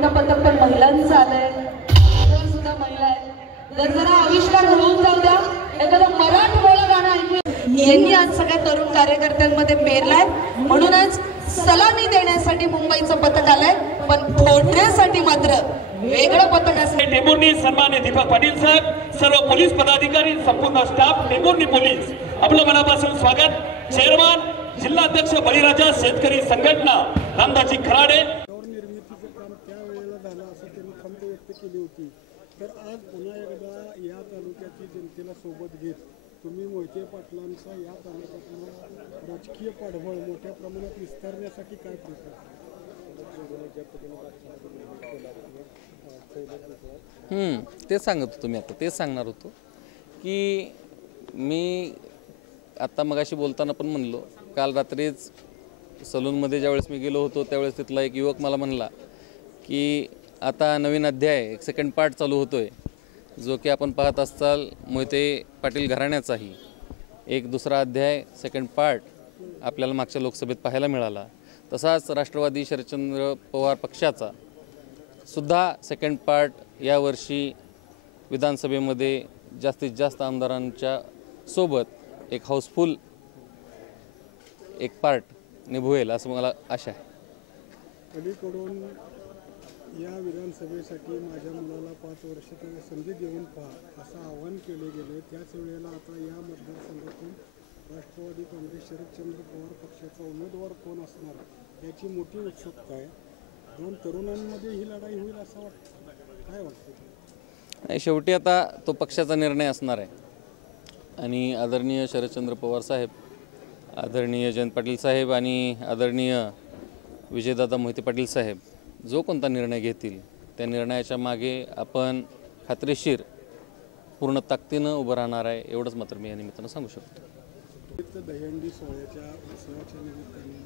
मोठं पथक पण महिलांचं आलंय, सुद्धा महिला आहेत. तर जरा आविष्कार होऊन जाऊ द्या, एखादं मराठमोळं गाणं ऐकू. यांनी आज सगळ्या तरुण कार्यकर्त्यांमध्ये पेरलाय, म्हणूनच सलामी देण्यासाठी मुंबईचं पथक आलंय, पण फोडण्यासाठी मात्र वेगळं पथक असेल. टेंभुर्णी सन्मान्य दीपक पाटील साहेब, सर्व पोलीस पदाधिकारी, संपूर्ण स्टाफ, टेंभुर्णी पोलीस आपलं मनापासून स्वागत. चेअरमन जिल्हाध्यक्ष बळीराजा शेतकरी संघटना रामदाजी खराडे. निर्मितीचं काम त्यावेळेला झालं असं त्यांनी खंत व्यक्त केली होती. तर आज पुन्हा एकदा या तालुक्याची जनतेला सोबत घेत तुम्ही मोहिते पाटलांचा या तालुक्यातला राजकीय पाठबळ मोठ्या प्रमाणात विस्तारण्यासाठी काय प्रयत्न? तेच सांगत होतो मी, आता तेच सांगणार होतो की मी आत्ता मगाशी बोलताना पण म्हणलो, काल रात्रीच सलूनमध्ये ज्यावेळेस मी गेलो होतो त्यावेळेस तिथला एक युवक मला म्हणला की आता नवीन अध्याय एक सेकंड पार्ट चालू होतो आहे, जो की आपण पाहत असाल मोहिते पाटील घराण्याचाही एक दुसरा अध्याय सेकंड पार्ट आपल्याला मागच्या लोकसभेत पाहायला मिळाला. तसाच राष्ट्रवादी शरदचंद्र पवार पक्षाचा सुद्धा सेकंड पार्ट यावर्षी विधानसभेमध्ये जास्तीत जास्त आमदारांच्या सोबत एक हाऊसफुल एक पार्ट निभवेल असं मला आशा आहे. अलीकडून या विधानसभेसाठी माझ्या मुलाला 5 वर्ष संधी देऊन पहा असं आवाहन केले गेले. त्याच वेळेला आता या मतदारसंघातून राष्ट्रवादी काँग्रेस शरदचंद्र पवार पक्षाचा उमेदवार कोण असणार याची मोठी उत्सुकता आहे. दोन तरुणांमध्ये ही लढाई होईल असं वाटतं, काय वाटतं? नाही, शेवटी आता तो पक्षाचा निर्णय असणार आहे आणि आदरणीय शरदचंद्र पवार साहेब, आदरणीय जयंत पाटील साहेब आणि आदरणीय विजयदादा मोहिते पाटील साहेब जो कोणता निर्णय घेतील त्या निर्णयाच्या मागे आपण खात्रीशीर पूर्ण ताकदीनं उभं राहणार आहे, एवढंच मात्र मी या निमित्तानं सांगू शकतो. दहीहंडी सोहळ्याच्या उत्सवाच्या निमित्ताने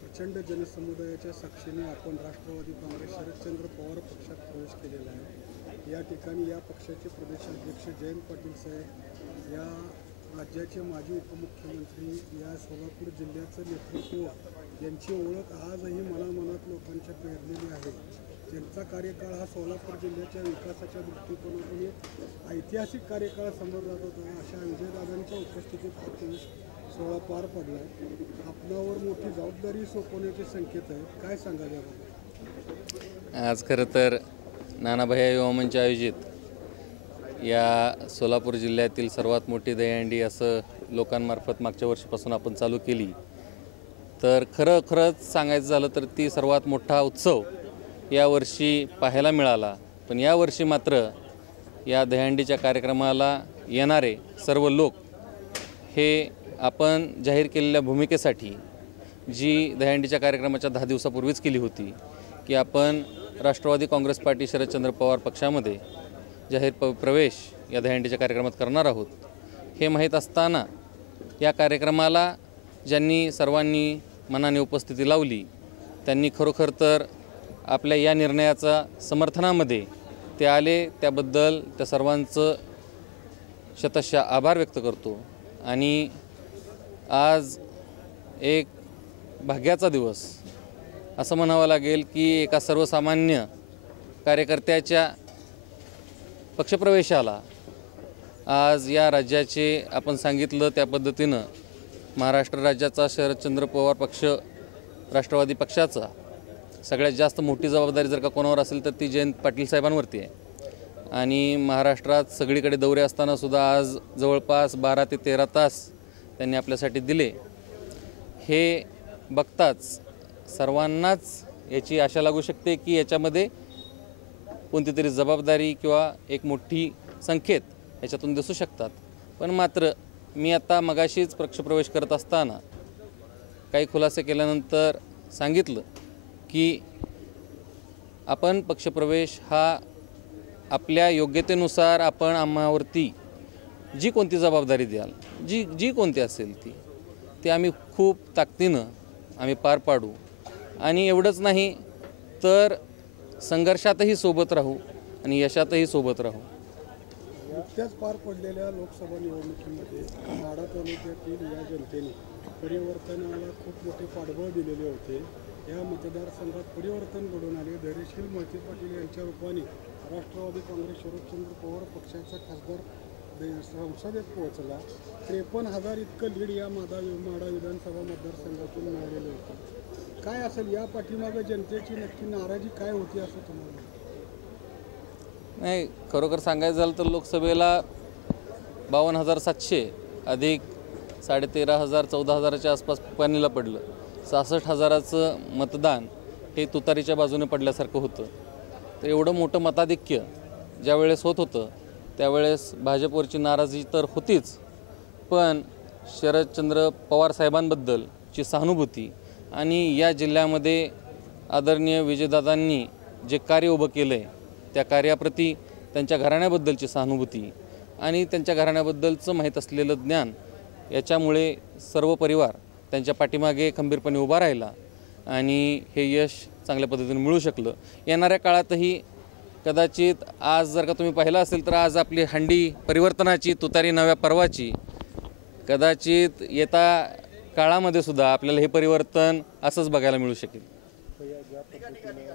प्रचंड जनसमुदायाच्या साक्षीने आपण राष्ट्रवादी काँग्रेस शरदचंद्र पवार पक्षात प्रवेश केलेला आहे. या ठिकाणी या पक्षाचे प्रदेशाध्यक्ष जयंत पाटील साहेब, या राज्याचे माजी उपमुख्यमंत्री, या सोलापूर जिल्ह्याचं नेतृत्व यांची ओळख आजही मनामनात लोकांच्या पेरलेली आहे. त्यांचा कार्यकाळ हा सोलापूर जिल्ह्याच्या विकासाच्या दृष्टिकोनातून एक ऐतिहासिक कार्यकाळ समोर जात होता. अशा विजयदादांच्या उपस्थितीत हा प्रवेश सोहळा पार पडला आहे. आपल्यावर मोठी जबाबदारी सोपवण्याचे संकेत आहेत, काय सांगाल याबाबत? आज खरं तर नानाभैया युवा मंच आयोजित या सोलापूर जिल्ह्यातील सर्वात मोठी दहीहंडी असं लोकांमार्फत मागच्या वर्षीपासून आपण चालू केली. तर खरंच सांगायचं झालं तर ती सर्वात मोठा उत्सव यावर्षी पाहायला मिळाला. पण यावर्षी मात्र या दहीहंडीच्या कार्यक्रमाला येणारे सर्व लोक हे आपण जाहीर केलेल्या भूमिकेसाठी, जी दहीहंडीच्या कार्यक्रमाच्या 10 दिवसापूर्वीच केली होती की आपण राष्ट्रवादी काँग्रेस पार्टी शरदचंद्र पवार पक्षामध्ये जाहीर प्रवेश या दहीहंडीच्या कार्यक्रमात करणार आहोत, हे माहीत असताना या कार्यक्रमाला ज्यांनी सर्वांनी मनाने उपस्थिती लावली त्यांनी खरोखर तर आपल्या या निर्णयाचा समर्थनामध्ये ते आले, त्याबद्दल त्या सर्वांचं शतशः आभार व्यक्त करतो. आणि आज एक भाग्याचा दिवस असं म्हणावं लागेल की एका सर्वसामान्य कार्यकर्त्याच्या पक्षप्रवेशाला आज या राज्याचे आपण सांगितलं त्या पद्धतीनं महाराष्ट्र राज्याचा शरदचंद्र पवार पक्ष राष्ट्रवादी पक्षाचा सगळ्यात जास्त मोठी जबाबदारी जर का कोणावर असेल तर ती जयंत पाटील साहेबांवरती आहे. आणि महाराष्ट्रात सगळीकडे दौरे असताना सुद्धा आज जवळपास 12 ते 13 तास त्यांनी आपल्यासाठी दिले. हे बघताच सर्वांनाच याची आशा लागू शकते की याच्यामध्ये कोणती तरी जबाबदारी किंवा एक मोठी संकेत याच्यातून दिसू शकतात. पण मात्र मी आता मगाशीच पक्षप्रवेश करत असताना काही खुलासे केल्यानंतर सांगितलं की आपण पक्षप्रवेश हा आपल्या योग्यतेनुसार आपण आम्हावरती जी कोणती जबाबदारी द्याल, जी कोणती असेल ती आम्ही खूप ताकदीनं आम्ही पार पाडू. आणि एवढंच नाही तर संघर्षातही सोबत राहू आणि यशातही सोबत राहू. नुकत्याच पार पडलेल्या लोकसभा निवडणुकीमध्ये माढा तालुक्यातील या जनतेने परिवर्तनाला खूप मोठे पाठबळ दिलेले होते. या मतदारसंघात परिवर्तन घडून आले. धैर्यशील मोहिते पाटील यांच्या रूपाने राष्ट्रवादी काँग्रेस शरदचंद्र पवार पक्षाचा खासदार संसदेत पोहोचला. 53,000 इतकं लीड या माडा विधानसभा मतदारसंघातून मिळालेलं होतं. काय असेल या पाठीमागे जनतेची नक्की नाराजी काय होती असं तुम्हाला? नाही, खरोखर सांगायचं झालं तर लोकसभेला 52,700 अधिक 13,500 14,000च्या आसपास पाणीला पडलं. 66,000चं मतदान हे तुतारीच्या बाजूने पडल्यासारखं होतं. तर एवढं मोठं मताधिक्य ज्यावेळेस होत होतं त्यावेळेस भाजपवरची नाराजी तर होतीच, पण शरदचंद्र पवार साहेबांबद्दलची सहानुभूती आणि या जिल्ह्यामध्ये आदरणीय विजयदादांनी जे कार्य उभं केलं आहे त्या कार्याप्रती त्यांच्या घराण्याबद्दलची सहानुभूती आणि त्यांच्या घराण्याबद्दलचं माहीत असलेलं ज्ञान याच्यामुळे सर्व परिवार त्यांच्या पाठीमागे खंबीरपणे उभा राहिला आणि हे यश चांगल्या पद्धतीने मिळू शकलं. येणाऱ्या काळातही कदाचित आज जर का तुम्ही पाहिलं असेल तर आज आपली हंडी परिवर्तनाची, तुतारी नव्या पर्वाची, कदाचित येता काळामध्ये सुद्धा आपल्याला हे परिवर्तन असंच बघायला मिळू शकेल. ज्या पद्धतीने